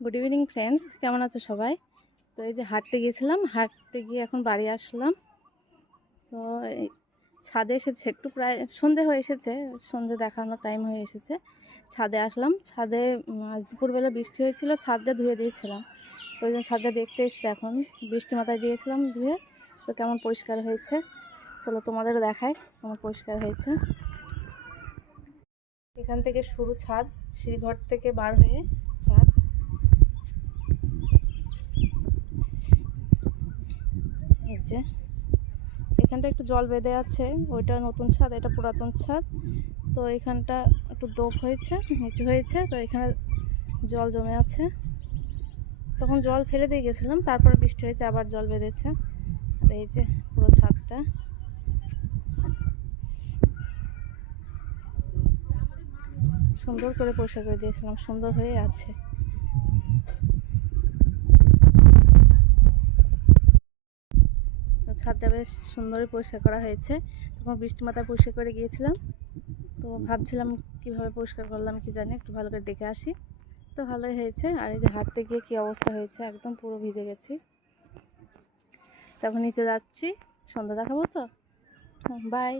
Good evening friends, কেমন আছো সবাই? তো এই যে হাঁটতে গিয়েছিলাম, হাঁটতে গিয়ে এখন বাড়ি আসলাম। তো এই ছাদে এসেছে, একটু প্রায় সন্ধে হয়ে এসেছে, সন্ধে দেখানোর টাইম হয়ে এসেছে। ছাদে আসলাম। ছাদে আজ দুপুরবেলা বৃষ্টি হয়েছিল, ছাদটা ধুয়ে দিয়েছিলাম। ওই জন্য ছাদটা দেখতে এসছে, এখন বৃষ্টি মাথায় দিয়েছিলাম ধুয়ে। তো কেমন পরিষ্কার হয়েছে চলো তোমাদেরও দেখায় কেমন পরিষ্কার হয়েছে। এখান থেকে শুরু ছাদ, সিঁড়িঘর থেকে বার হয়ে ছাদ। এই যে এখানটা একটু জল বেঁধে আছে, ওইটা নতুন ছাদ, এটা পুরাতন ছাদ। তো এখানটা একটু দোপ হয়েছে, নিচু হয়েছে, তো এখানে জল জমে আছে। তখন জল ফেলে দিয়ে গেছিলাম, তারপরে বৃষ্টি হয়েছে, আবার জল বেঁধেছে। আর এই যে পুরো ছাদটা সুন্দর করে পরিষ্কার করে দিয়েছিলাম, সুন্দর হয়ে আছে। তো ছাদটা বেশ সুন্দরই পরিষ্কার করা হয়েছে। তখন বৃষ্টি মাথায় পরিষ্কার করে গিয়েছিলাম, তো ভাবছিলাম কিভাবে পরিষ্কার করলাম কি জানি, একটু ভালো করে দেখে আসি। তো ভালোই হয়েছে। আর এই যে হাঁটতে গিয়ে কী অবস্থা হয়েছে, একদম পুরো ভিজে গেছি। তখন নিচে যাচ্ছি, সন্ধ্যা দেখাবো তো। বাই।